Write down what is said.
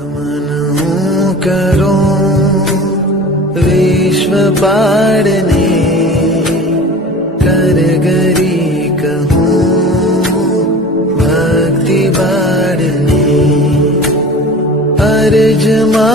नमन हूँ करो विश्व पाड़ने, कर गरी कहूँ भक्ति बाड़ने, अर्ज मा